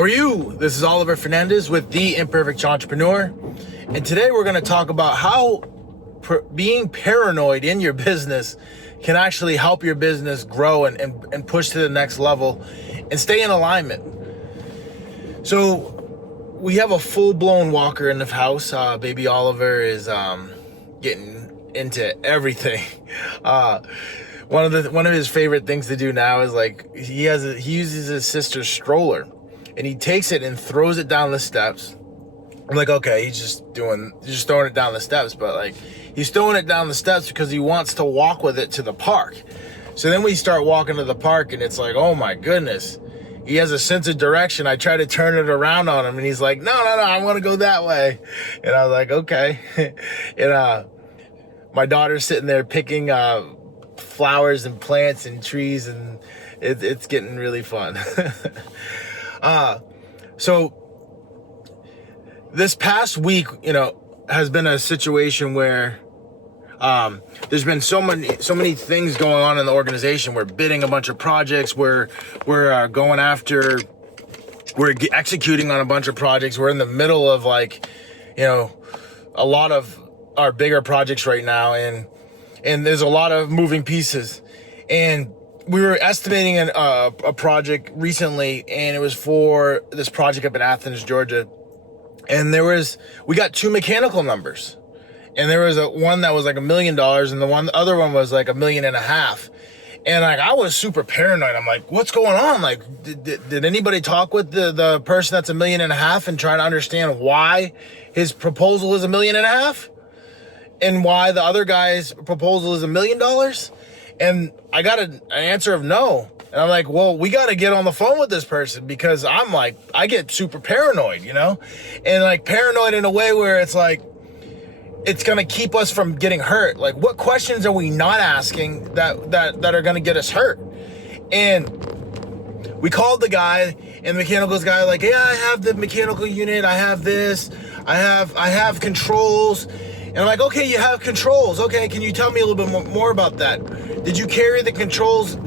How are you? This is Oliver Fernandez with The Imperfect Entrepreneur. And today we're going to talk about how being paranoid in your business can actually help your business grow and push to the next level and stay in alignment. So we have a full-blown walker in the house. Baby Oliver is getting into everything. One of his favorite things to do now is he uses his sister's stroller. And he takes it and throws it down the steps. I'm like, okay, he's just throwing it down the steps, but he's throwing it down the steps because he wants to walk with it to the park. So then we start walking to the park, and it's like, oh my goodness, he has a sense of direction. I try to turn it around on him, and he's like, no, I want to go that way. And I was like, okay. And my daughter's sitting there picking flowers and plants and trees, and it's getting really fun. So this past week, has been a situation where there's been so many things going on in the organization. We're bidding a bunch of projects. We're executing on a bunch of projects. We're in the middle of a lot of our bigger projects right now, and there's a lot of moving pieces. And we were estimating a project recently, and it was for this project up in Athens, Georgia. And we got two mechanical numbers, and there was one that was $1 million, and the other one was $1.5 million. And I was super paranoid. I'm like, what's going on? Did anybody talk with the person that's $1.5 million and try to understand why his proposal is $1.5 million and why the other guy's proposal is $1 million? And I got an answer of no. And I'm like, well, we got to get on the phone with this person, because I get super paranoid, and paranoid in a way where it's it's going to keep us from getting hurt. What questions are we not asking that are going to get us hurt? And we called the guy, and the mechanicals guy yeah, I have the mechanical unit. I have this. I have controls. And I'm like, okay, you have controls. Okay, can you tell me a little bit more about that? Did you carry the controls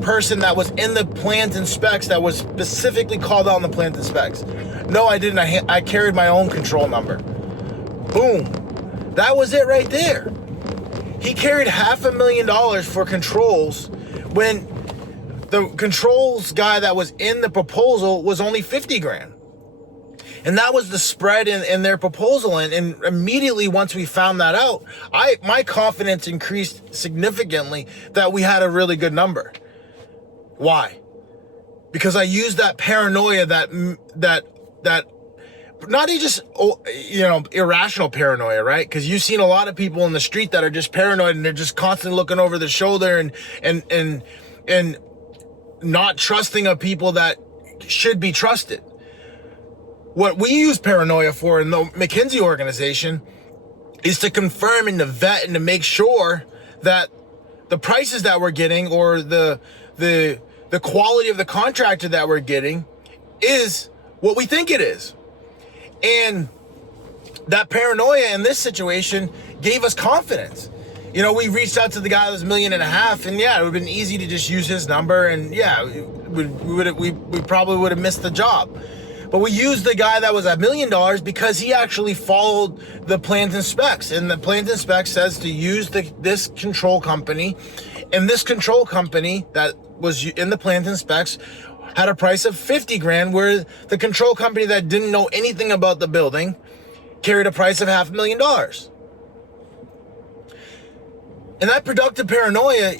person that was in the plans and specs that was specifically called out on the plans and specs? No, I didn't. I carried my own control number. Boom. That was it right there. He carried $500,000 for controls when the controls guy that was in the proposal was only $50,000. And that was the spread in their proposal. And immediately once we found that out, my confidence increased significantly that we had a really good number. Why? Because I used that paranoia, that not just, irrational paranoia, right? Because you've seen a lot of people in the street that are just paranoid, and they're just constantly looking over their shoulder and not trusting of people that should be trusted. What we use paranoia for in the McKinsey organization is to confirm and to vet and to make sure that the prices that we're getting, or the quality of the contractor that we're getting, is what we think it is. And that paranoia in this situation gave us confidence. We reached out to the guy that was $1.5 million, and yeah, it would have been easy to just use his number, and yeah, we probably would have missed the job. But we used the guy that was $1 million because he actually followed the plans and specs. And the plans and specs says to use this control company. And this control company that was in the plans and specs had a price of $50,000, where the control company that didn't know anything about the building carried a price of $500,000. And that productive paranoia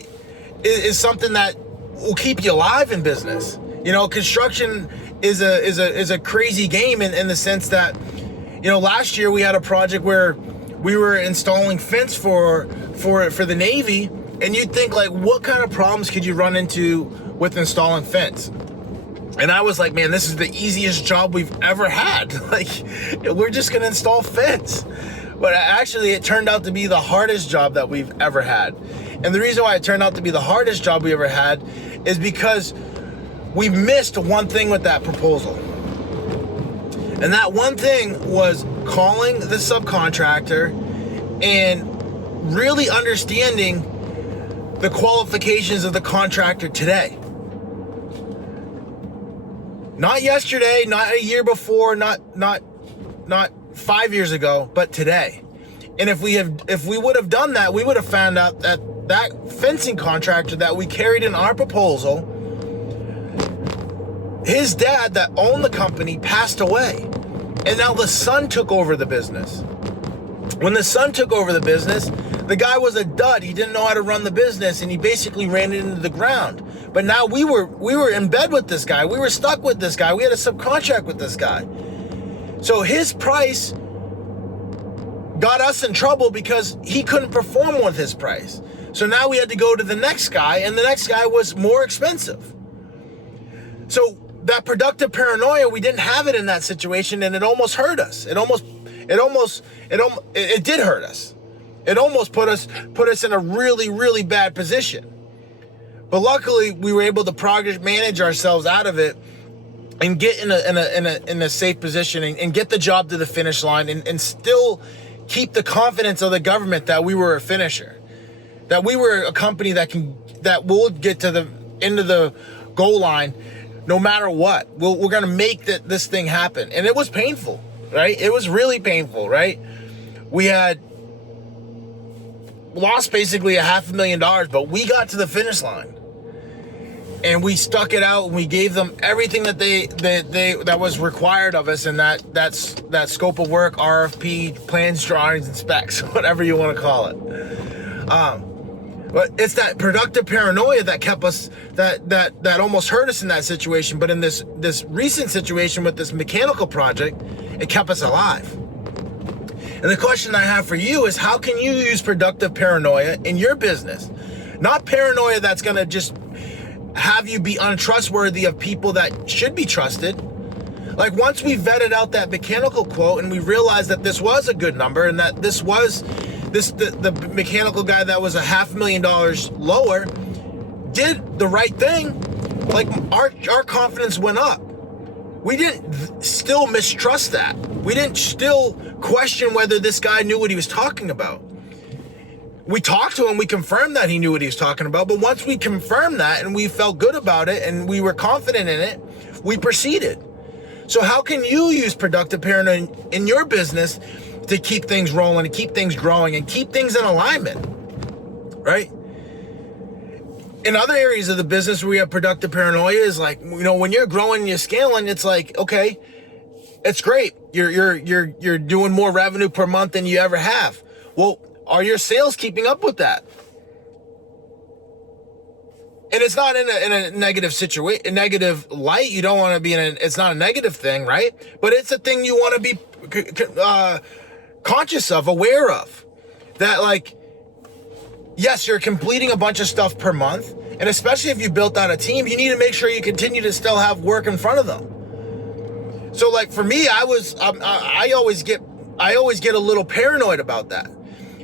is something that will keep you alive in business. Construction is a crazy game in the sense that, last year we had a project where we were installing fence for the Navy, and you'd think what kind of problems could you run into with installing fence? And I was like, man, this is the easiest job we've ever had. We're just gonna install fence. But actually, it turned out to be the hardest job that we've ever had. And the reason why it turned out to be the hardest job we ever had is because we missed one thing with that proposal. And that one thing was calling the subcontractor and really understanding the qualifications of the contractor today. Not yesterday, not a year before, not 5 years ago, but today. And if we would have done that, we would have found out that fencing contractor that we carried in our proposal, his dad that owned the company passed away. And now the son took over the business. When the son took over the business, the guy was a dud. He didn't know how to run the business, and he basically ran it into the ground. But now we were in bed with this guy. We were stuck with this guy. We had a subcontract with this guy. So his price got us in trouble because he couldn't perform with his price. So now we had to go to the next guy, and the next guy was more expensive. So that productive paranoia, we didn't have it in that situation, and it almost hurt us. It did hurt us. It almost put us in a really, really bad position. But luckily, we were able to manage ourselves out of it and get in a safe position and get the job to the finish line and still keep the confidence of the government that we were a finisher, that we were a company that will get to the end of the goal line no matter what. We're going to make this thing happen. And it was painful, right? It was really painful, right? We had lost basically $500,000, but we got to the finish line. And we stuck it out, and we gave them everything that was required of us, and that scope of work, RFP, plans, drawings, and specs, whatever you want to call it. But it's that productive paranoia that kept us, that almost hurt us in that situation. But in this recent situation with this mechanical project, it kept us alive. And the question I have for you is, how can you use productive paranoia in your business? Not paranoia that's going to just have you be untrustworthy of people that should be trusted. Like, once we vetted out that mechanical quote and we realized that this was a good number and that the mechanical guy that was $500,000 lower did the right thing, like, our confidence went up. We didn't still mistrust that. We didn't still question whether this guy knew what he was talking about. We talked to him, we confirmed that he knew what he was talking about, but once we confirmed that and we felt good about it and we were confident in it, we proceeded. So how can you use productive paranoia in your business to keep things rolling and keep things growing and keep things in alignment, right? In other areas of the business where we have productive paranoia is like, when you're growing and you're scaling, it's like, okay, it's great. You're doing more revenue per month than you ever have. Well, are your sales keeping up with that? And it's not in a negative situation, a negative light. You don't want to be it's not a negative thing, right? But it's a thing you want to be conscious of, aware of. That, like, yes, you're completing a bunch of stuff per month. And especially if you built out a team, you need to make sure you continue to still have work in front of them. So, like, for me, I always get a little paranoid about that.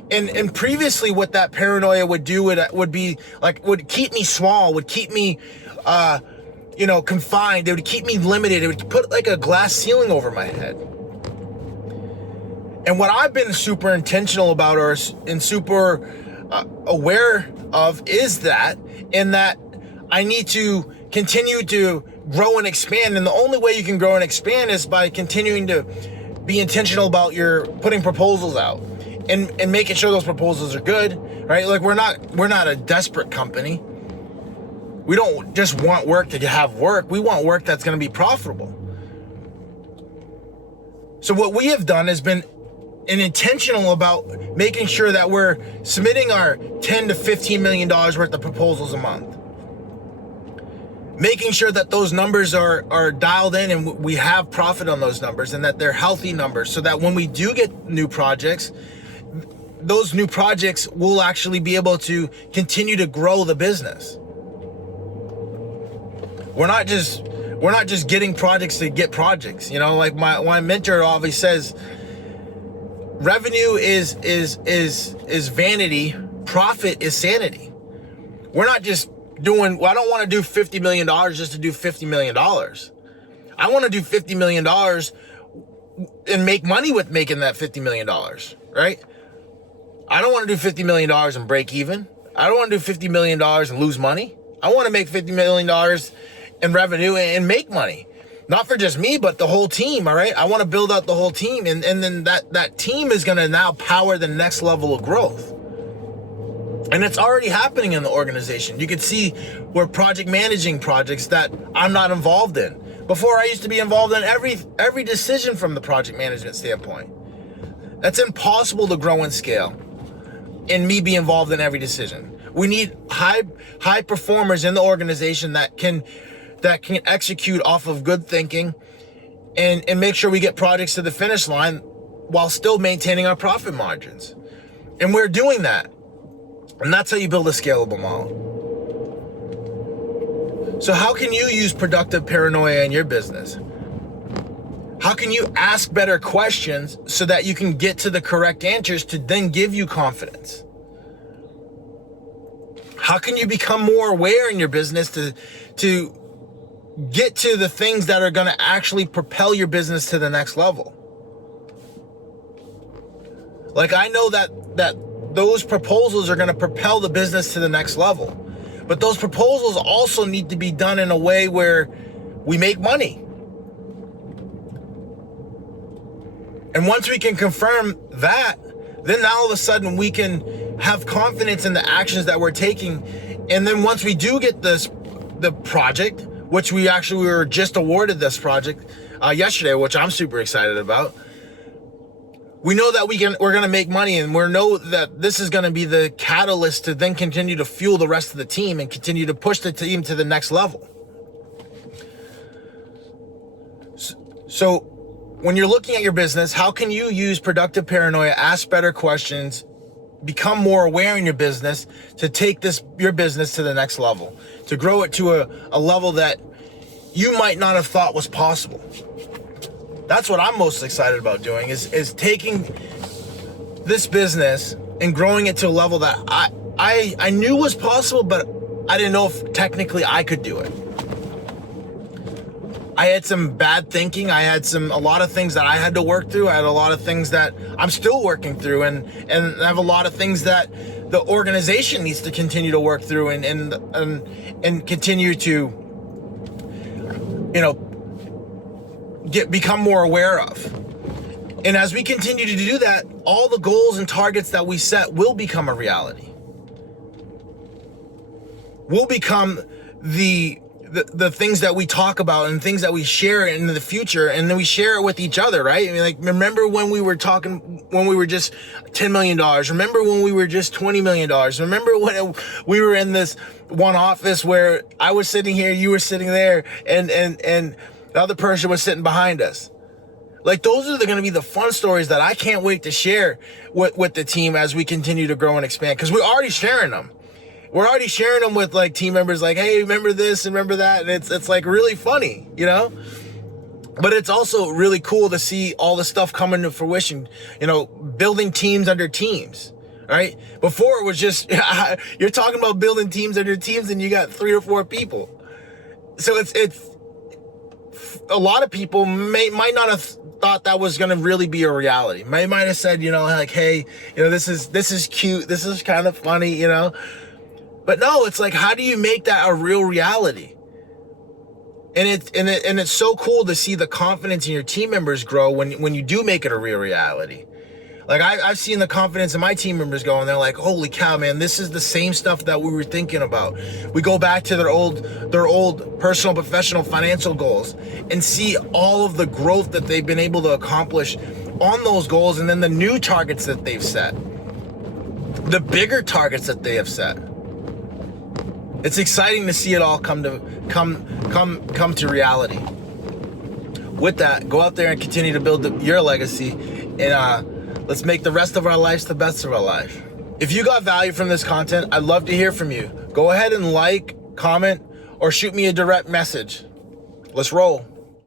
And previously, what that paranoia would do would be like, would keep me small, would keep me, confined. It would keep me limited. It would put like a glass ceiling over my head. And what I've been super intentional about and super aware of is that I need to continue to grow and expand. And the only way you can grow and expand is by continuing to be intentional about your putting proposals out. And making sure those proposals are good, right? Like, we're not a desperate company. We don't just want work to have work. We want work that's going to be profitable. So what we have done has been intentional about making sure that we're submitting our $10 to $15 million worth of proposals a month. Making sure that those numbers are dialed in and we have profit on those numbers and that they're healthy numbers, so that when we do get new projects, those new projects will actually be able to continue to grow the business. We're not just getting projects to get projects. Like my mentor always says, revenue is vanity, profit is sanity. We're not just doing, I don't want to do $50 million just to do $50 million. I want to do $50 million and make money with making that $50 million, right? I don't want to do $50 million and break even. I don't want to do $50 million and lose money. I want to make $50 million in revenue and make money. Not for just me, but the whole team, all right? I want to build out the whole team. And then that team is going to now power the next level of growth. And it's already happening in the organization. You can see we're project managing projects that I'm not involved in. Before, I used to be involved in every decision from the project management standpoint. That's impossible to grow and scale and me be involved in every decision. We need high performers in the organization that can execute off of good thinking and make sure we get projects to the finish line while still maintaining our profit margins. And we're doing that. And that's how you build a scalable model. So how can you use productive paranoia in your business? How can you ask better questions so that you can get to the correct answers to then give you confidence? How can you become more aware in your business to get to the things that are going to actually propel your business to the next level? Like, I know that those proposals are going to propel the business to the next level. But those proposals also need to be done in a way where we make money. And once we can confirm that, then all of a sudden we can have confidence in the actions that we're taking. And then once we do get the project, which we were just awarded this project yesterday, which I'm super excited about. We know that we're going to make money, and we know that this is going to be the catalyst to then continue to fuel the rest of the team and continue to push the team to the next level. So when you're looking at your business, how can you use productive paranoia, ask better questions, become more aware in your business to take your business to the next level, to grow it to a level that you might not have thought was possible? That's what I'm most excited about doing, is taking this business and growing it to a level that I knew was possible, but I didn't know if technically I could do it. I had some bad thinking. I had a lot of things that I had to work through. I had a lot of things that I'm still working through, and I have a lot of things that the organization needs to continue to work through and continue to, become more aware of. And as we continue to do that, all the goals and targets that we set will become a reality. Will become the things that we talk about and things that we share in the future, and then we share it with each other, right? I mean, like, remember when we were just $10 million? Remember when we were just $20 million? Remember when we were in this one office where I was sitting here, you were sitting there, and the other person was sitting behind us? Like, those are going to be the fun stories that I can't wait to share with the team as we continue to grow and expand, because we're already sharing them. We're already sharing them with like team members, like, hey, remember this and remember that. And it's like really funny, but it's also really cool to see all the stuff coming to fruition, building teams under teams, right? Before it was just, you're talking about building teams under teams and you got 3 or 4 people. So it's a lot of people might not have thought that was going to really be a reality. Might have said, like, hey, this is cute. This is kind of funny, But no, it's like, how do you make that a real reality? And it's so cool to see the confidence in your team members grow when you do make it a real reality. Like, I've seen the confidence in my team members go, and they're like, holy cow, man, this is the same stuff that we were thinking about. We go back to their old personal, professional, financial goals and see all of the growth that they've been able to accomplish on those goals, and then the new targets that they've set, the bigger targets that they have set. It's exciting to see it all come to reality. With that, go out there and continue to build your legacy, and let's make the rest of our lives the best of our life. If you got value from this content, I'd love to hear from you. Go ahead and like, comment, or shoot me a direct message. Let's roll.